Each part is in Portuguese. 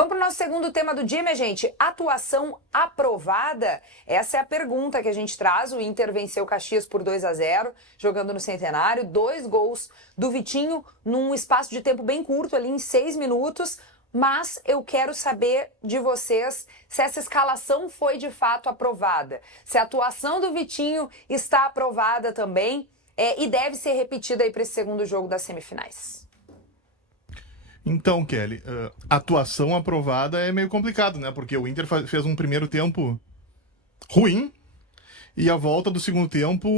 Vamos para o nosso segundo tema do dia, minha gente. Atuação aprovada? Essa é a pergunta que a gente traz. O Inter venceu o Caxias por 2-0, jogando no Centenário. 2 gols do Vitinho num espaço de tempo bem curto, ali em 6 minutos. Mas eu quero saber de vocês se essa escalação foi de fato aprovada. Se a atuação do Vitinho está aprovada também e deve ser repetida aí para esse segundo jogo das semifinais. Então, Kelly, atuação aprovada é meio complicado, né? Porque o Inter fez um primeiro tempo ruim e a volta do segundo tempo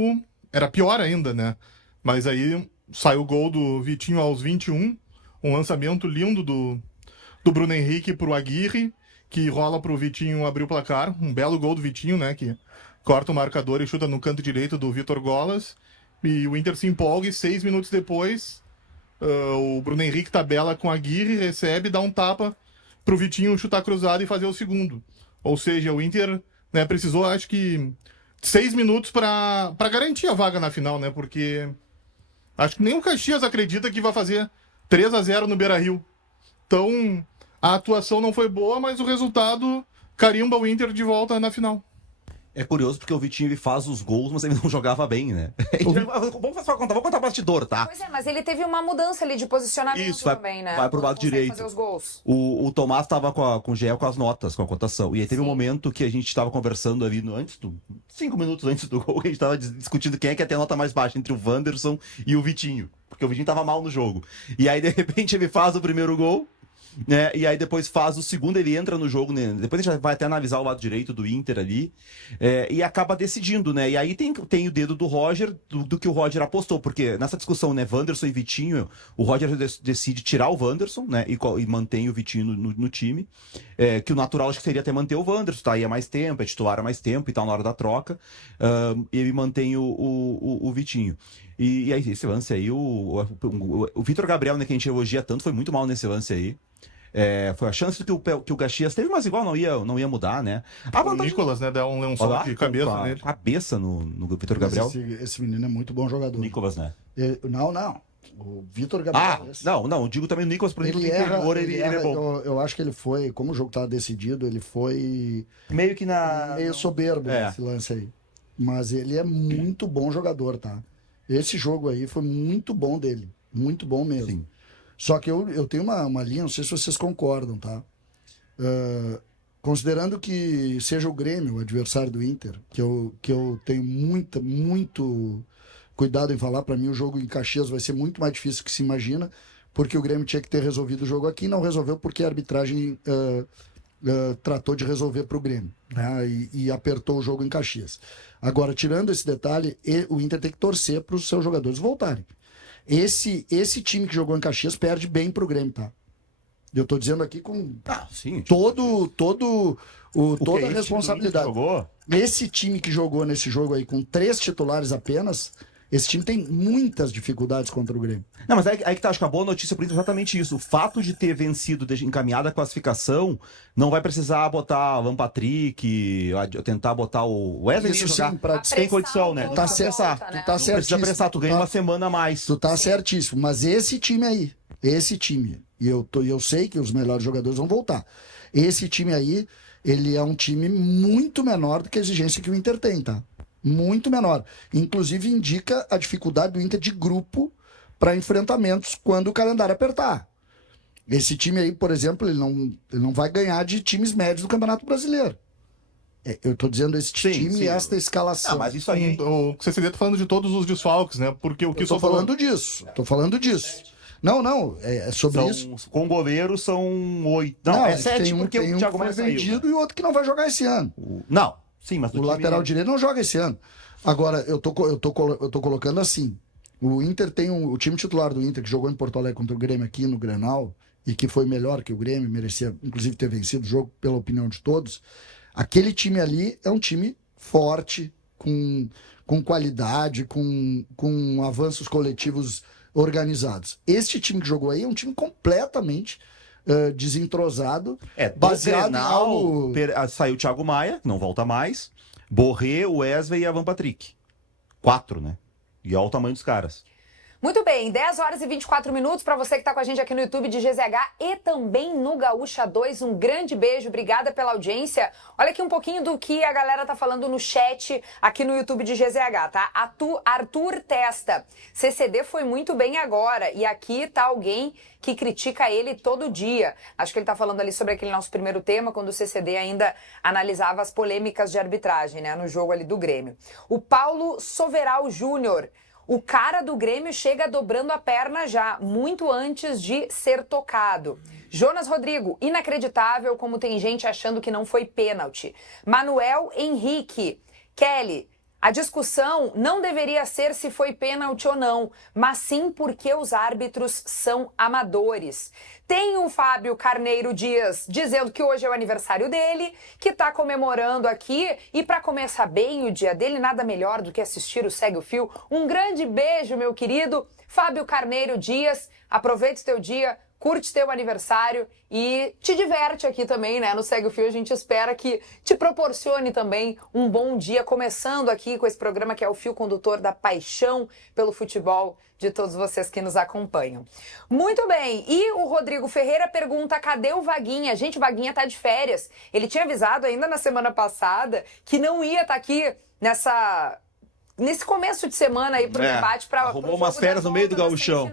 era pior ainda, né? Mas aí saiu o gol do Vitinho aos 21, um lançamento lindo do Bruno Henrique pro Aguirre, que rola pro Vitinho abrir o placar. Um belo gol do Vitinho, né? Que corta o marcador e chuta no canto direito do Vitor Golas. E o Inter se empolga e 6 minutos depois... o Bruno Henrique tabela com a Aguirre, recebe, dá um tapa pro Vitinho chutar cruzado e fazer o segundo. Ou seja, o Inter, né, precisou, acho que, 6 minutos para garantir a vaga na final, né? Porque acho que nem o Caxias acredita que vai fazer 3-0 no Beira-Rio. Então, a atuação não foi boa, mas o resultado carimba o Inter de volta na final. É curioso porque o Vitinho ele faz os gols, mas ele não jogava bem, né? Vamos contar o bastidor, tá? Pois é, mas ele teve uma mudança ali de posicionamento. Isso, também, né? vai pro lado direito. Fazer os gols. O Tomás tava com o GE com as notas, com a cotação. E aí teve um momento que a gente tava conversando ali, 5 minutos antes do gol, que a gente tava discutindo quem é que ia ter a nota mais baixa entre o Wanderson e o Vitinho. Porque o Vitinho tava mal no jogo. E aí, de repente, ele faz o primeiro gol. Né? E aí depois faz o segundo, ele entra no jogo, né? Depois a gente vai até analisar o lado direito do Inter ali, e acaba decidindo, né? E aí tem o dedo do Roger, do que o Roger apostou, porque nessa discussão, né, Wanderson e Vitinho, o Roger decide tirar o Wanderson, né, e mantém o Vitinho no time, que o natural acho que seria até manter o Wanderson, tá aí há mais tempo, é titular há mais tempo e tal, na hora da troca, ele mantém o Vitinho. E aí, esse lance aí, o Vitor Gabriel, né, que a gente elogia tanto, foi muito mal nesse lance aí. Foi a chance que o Caxias teve, mas igual não ia mudar, né? O Nicolas, né, deu um lençol de cabeça nele. Cabeça no Vitor Gabriel. Esse menino é muito bom jogador. Nicolas, né? Não. O Vitor Gabriel. Não, digo também o Nicolas, por exemplo, ele é bom. Eu acho que ele foi, como o jogo estava decidido, ele foi meio soberbo nesse lance aí. Mas ele é muito bom jogador, tá? Esse jogo aí foi muito bom dele. Muito bom mesmo. Sim. Só que eu tenho uma linha, não sei se vocês concordam, tá? Considerando que seja o Grêmio, o adversário do Inter, que eu tenho muito cuidado em falar, para mim o jogo em Caxias vai ser muito mais difícil que se imagina, porque o Grêmio tinha que ter resolvido o jogo aqui, não resolveu porque a arbitragem tratou de resolver para o Grêmio, né? E apertou o jogo em Caxias. Agora, tirando esse detalhe, o Inter tem que torcer para os seus jogadores voltarem. Esse time que jogou em Caxias perde bem pro Grêmio, tá? Eu tô dizendo aqui com toda a responsabilidade. Esse time que jogou nesse jogo aí com 3 titulares apenas, esse time tem muitas dificuldades contra o Grêmio. Não, mas aí que tá, acho que a boa notícia por isso é exatamente isso. O fato de ter vencido, encaminhada a classificação, não vai precisar botar o Alan Patrick, tentar botar o Wesley jogar. Tem condição, né? Tu tá certíssimo. Precisa pressar, tu ganha uma semana a mais. Tu tá certíssimo, mas esse time aí, e eu sei que os melhores jogadores vão voltar. Esse time aí, ele é um time muito menor do que a exigência que o Inter tem, tá? Muito menor. Inclusive indica a dificuldade do Inter de grupo para enfrentamentos quando o calendário apertar. Esse time aí, por exemplo, ele não vai ganhar de times médios do Campeonato Brasileiro. Eu tô dizendo esse time e esta escalação. Mas isso aí... O CCD tá falando de todos os desfalques, né? Porque o que eu tô falando disso. Tô falando disso. Não, é sobre isso. Com goleiro são 8. Não, é 7 porque o Thiago Maia foi vendido, né? E outro que não vai jogar esse ano. Não, sim, mas o lateral direito não joga esse ano. Agora, eu tô colocando assim. O Inter tem o time titular do Inter que jogou em Porto Alegre contra o Grêmio aqui no Grenal e que foi melhor que o Grêmio, merecia inclusive ter vencido o jogo pela opinião de todos. Aquele time ali é um time forte, com qualidade, com avanços coletivos organizados. Este time que jogou aí é um time completamente desentrosado, baseado em algo... Saiu o Thiago Maia, não volta mais, Borré, Wesley e Alan Patrick. 4, né? E olha o tamanho dos caras. Muito bem, 10 horas e 24 minutos para você que está com a gente aqui no YouTube de GZH e também no Gaúcha 2. Um grande beijo, obrigada pela audiência. Olha aqui um pouquinho do que a galera tá falando no chat aqui no YouTube de GZH, tá? Arthur Testa, CCD foi muito bem agora e aqui tá alguém que critica ele todo dia. Acho que ele tá falando ali sobre aquele nosso primeiro tema, quando o CCD ainda analisava as polêmicas de arbitragem, né, no jogo ali do Grêmio. O Paulo Soveral Júnior, o cara do Grêmio chega dobrando a perna já, muito antes de ser tocado. Jonas Rodrigo, inacreditável como tem gente achando que não foi pênalti. Manuel Henrique, Kelly, a discussão não deveria ser se foi pênalti ou não, mas sim porque os árbitros são amadores. Tem o Fábio Carneiro Dias dizendo que hoje é o aniversário dele, que está comemorando aqui, e para começar bem o dia dele, nada melhor do que assistir o Segue o Fio. Um grande beijo, meu querido Fábio Carneiro Dias. Aproveite o teu dia, curte teu aniversário e te diverte aqui também, né? No Segue o Fio a gente espera que te proporcione também um bom dia, começando aqui com esse programa que é o fio condutor da paixão pelo futebol de todos vocês que nos acompanham. Muito bem, e o Rodrigo Ferreira pergunta, cadê o Vaguinha? Gente, o Vaguinha tá de férias. Ele tinha avisado ainda na semana passada que não ia estar aqui nesse começo de semana aí pro debate para arrumou umas férias no meio do gauchão.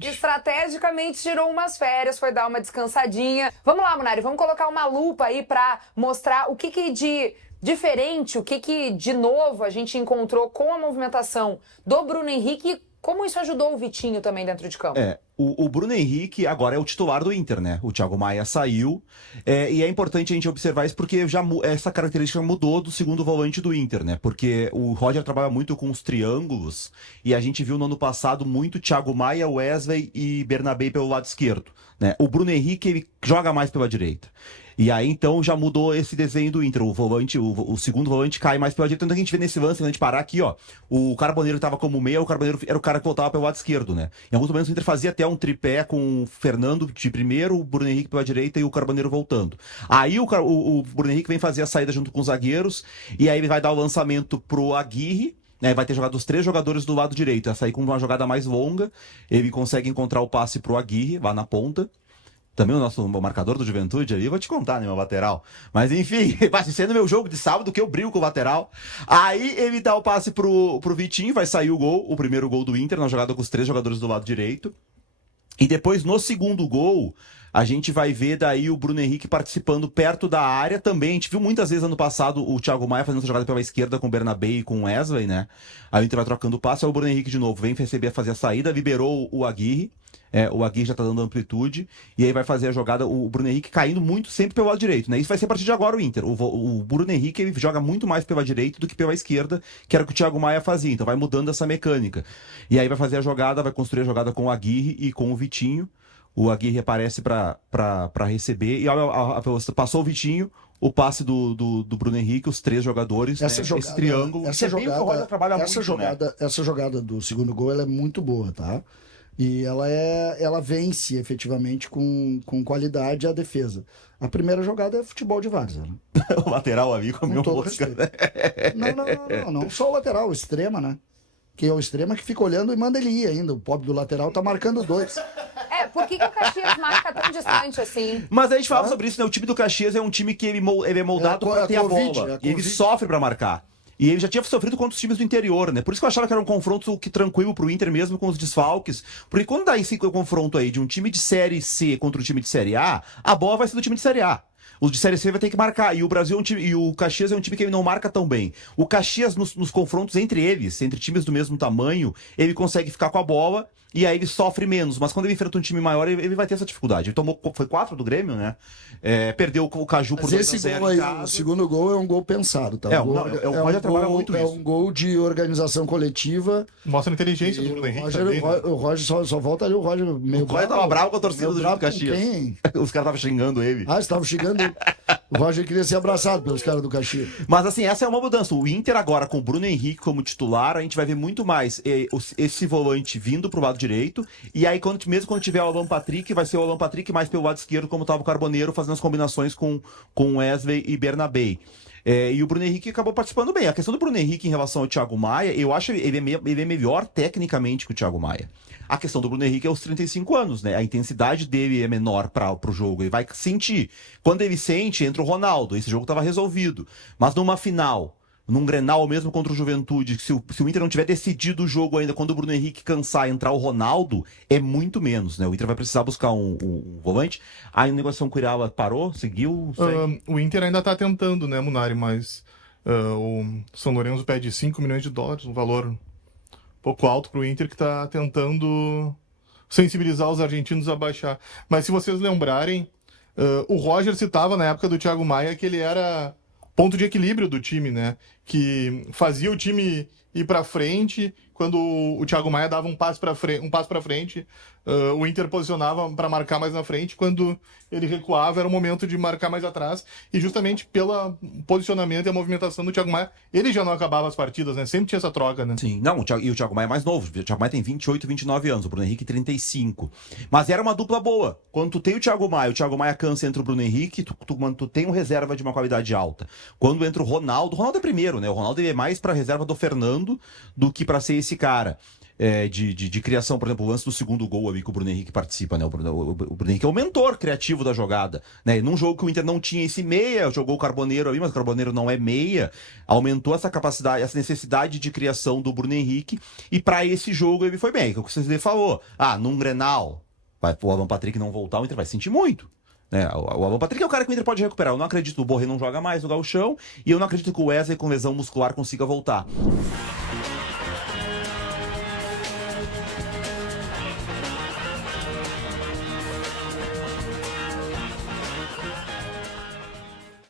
Estrategicamente tirou umas férias, foi dar uma descansadinha. Vamos lá, Munari, vamos colocar uma lupa aí para mostrar o que de diferente, o que de novo a gente encontrou com a movimentação do Bruno Henrique e como isso ajudou o Vitinho também dentro de campo. O Bruno Henrique agora é o titular do Inter, né? O Thiago Maia saiu, e é importante a gente observar isso porque essa característica mudou do segundo volante do Inter, né? Porque o Roger trabalha muito com os triângulos, e a gente viu no ano passado muito Thiago Maia, Wesley e Bernabé pelo lado esquerdo, né? O Bruno Henrique, ele joga mais pela direita. E aí, então, já mudou esse desenho do Inter. O segundo volante cai mais pela direita. Tanto que a gente vê nesse lance, quando a gente parar aqui, ó, o Carboneiro estava como meia, o Carboneiro era o cara que voltava pelo lado esquerdo, né? Em alguns momentos o Inter fazia até um tripé com o Fernando de primeiro, o Bruno Henrique pela direita e o Carboneiro voltando. Aí o Bruno Henrique vem fazer a saída junto com os zagueiros, e aí ele vai dar o lançamento pro Aguirre, né? Vai ter jogado os 3 jogadores do lado direito. Essa aí com uma jogada mais longa, ele consegue encontrar o passe pro Aguirre, lá na ponta. Também o nosso marcador do Juventude ali, vou te contar, né, meu lateral. Mas enfim, vai ser no meu jogo de sábado que eu brigo com o lateral. Aí ele dá o passe pro Vitinho, vai sair o gol, o primeiro gol do Inter, na jogada com os 3 jogadores do lado direito. E depois, no segundo gol, a gente vai ver daí o Bruno Henrique participando perto da área também. A gente viu muitas vezes ano passado o Thiago Maia fazendo essa jogada pela esquerda com o Bernabé e com o Wesley, né? Aí o Inter vai trocando o passe, aí o Bruno Henrique de novo vem fazer a saída, liberou o Aguirre. O Aguirre já tá dando amplitude, e aí vai fazer a jogada, o Bruno Henrique caindo muito sempre pelo lado direito, né? Isso vai ser a partir de agora o Inter. O Bruno Henrique, ele joga muito mais pela direita do que pela esquerda, que era o que o Thiago Maia fazia, então vai mudando essa mecânica. E aí vai fazer a jogada, vai construir a jogada com o Aguirre e com o Vitinho. O Aguirre aparece pra receber, e passou o Vitinho, o passe do Bruno Henrique, os 3 jogadores, esse triângulo. Essa jogada do segundo gol, ela é muito boa, tá? E ela vence efetivamente com qualidade a defesa. A primeira jogada é futebol de várzea, né? O lateral ali comeu um mosca. Não só o lateral, o extrema, né? Que é o extrema que fica olhando e manda ele ir ainda. O pobre do lateral tá marcando 2. Por que o Caxias marca tão distante assim? Mas a gente falava sobre isso, né? O time do Caxias é um time que ele é moldado pra ter a bola. E ele sofre pra marcar. E ele já tinha sofrido contra os times do interior, né? Por isso que eu achava que era um confronto tranquilo pro Inter mesmo com os desfalques. Porque quando dá esse confronto aí de um time de Série C contra um time de Série A bola vai ser do time de Série A. O de Série C vai ter que marcar. E o Brasil é um time, e o Caxias é um time que ele não marca tão bem. O Caxias, nos confrontos entre eles, entre times do mesmo tamanho, ele consegue ficar com a bola e aí ele sofre menos. Mas quando ele enfrenta um time maior, ele vai ter essa dificuldade. Ele tomou, foi 4 do Grêmio, né? Perdeu o Caju por 2-0. Esse gol aí, o segundo gol é um gol pensado, tá? É um gol de organização coletiva. Mostra a inteligência do Bruno Henrique também, né? O Roger só volta ali, o Roger meio O Roger tava bravo com a torcida do Caxias. Os caras estavam xingando ele. Eles estavam xingando ele. O Roger queria ser abraçado pelos caras do Caxias. Mas assim, essa é uma mudança. O Inter agora, com o Bruno Henrique como titular, a gente vai ver muito mais esse volante vindo pro lado direito. E aí, mesmo quando tiver o Alan Patrick, vai ser o Alan Patrick mais pelo lado esquerdo, como tava o Carboneiro, fazendo as combinações com Wesley e Bernabé. E o Bruno Henrique acabou participando bem. A questão do Bruno Henrique em relação ao Thiago Maia, eu acho que ele é melhor tecnicamente que o Thiago Maia. A questão do Bruno Henrique é os 35 anos, né? A intensidade dele é menor pro jogo. Ele vai sentir. Quando ele sente, entra o Ronaldo. Esse jogo estava resolvido. Mas numa final, num Grenal mesmo contra o Juventude, se o Inter não tiver decidido o jogo ainda, quando o Bruno Henrique cansar e entrar o Ronaldo, é muito menos, né? O Inter vai precisar buscar um volante. A negociação com o Irala parou, seguiu? O Inter ainda tá tentando, né, Munari, mas o São Lourenço pede 5 milhões de dólares, um valor um pouco alto pro Inter, que tá tentando sensibilizar os argentinos a baixar. Mas se vocês lembrarem, o Roger citava na época do Thiago Maia que ele era ponto de equilíbrio do time, né? Que fazia o time ir para frente. Quando o Thiago Maia dava um passo para frente, o Inter posicionava para marcar mais na frente. Quando ele recuava, era o momento de marcar mais atrás. E justamente pelo posicionamento e a movimentação do Thiago Maia, ele já não acabava as partidas, né? Sempre tinha essa troca, né? Sim, não, e o Thiago Maia é mais novo. O Thiago Maia tem 28, 29 anos, o Bruno Henrique 35. Mas era uma dupla boa. Quando tu tem o Thiago Maia cansa entre o Bruno Henrique, tu tem um reserva de uma qualidade alta. Quando entra o Ronaldo é primeiro, né? O Ronaldo ele é mais pra reserva do Fernando do que pra ser esse cara. De criação, por exemplo, o lance do segundo gol ali que o Bruno Henrique participa, né? O Bruno Henrique é o mentor criativo da jogada, né? Num jogo que o Inter não tinha esse meia, jogou o Carboneiro ali, mas o Carboneiro não é meia, aumentou essa capacidade, essa necessidade de criação do Bruno Henrique, e para esse jogo ele foi bem, que o que você falou, num Grenal, o Alan Patrick não voltar, o Inter vai sentir muito. O Alan Patrick é o cara que o Inter pode recuperar. Eu não acredito que o Borré não joga mais no gauchão, e eu não acredito que o Wesley com lesão muscular consiga voltar.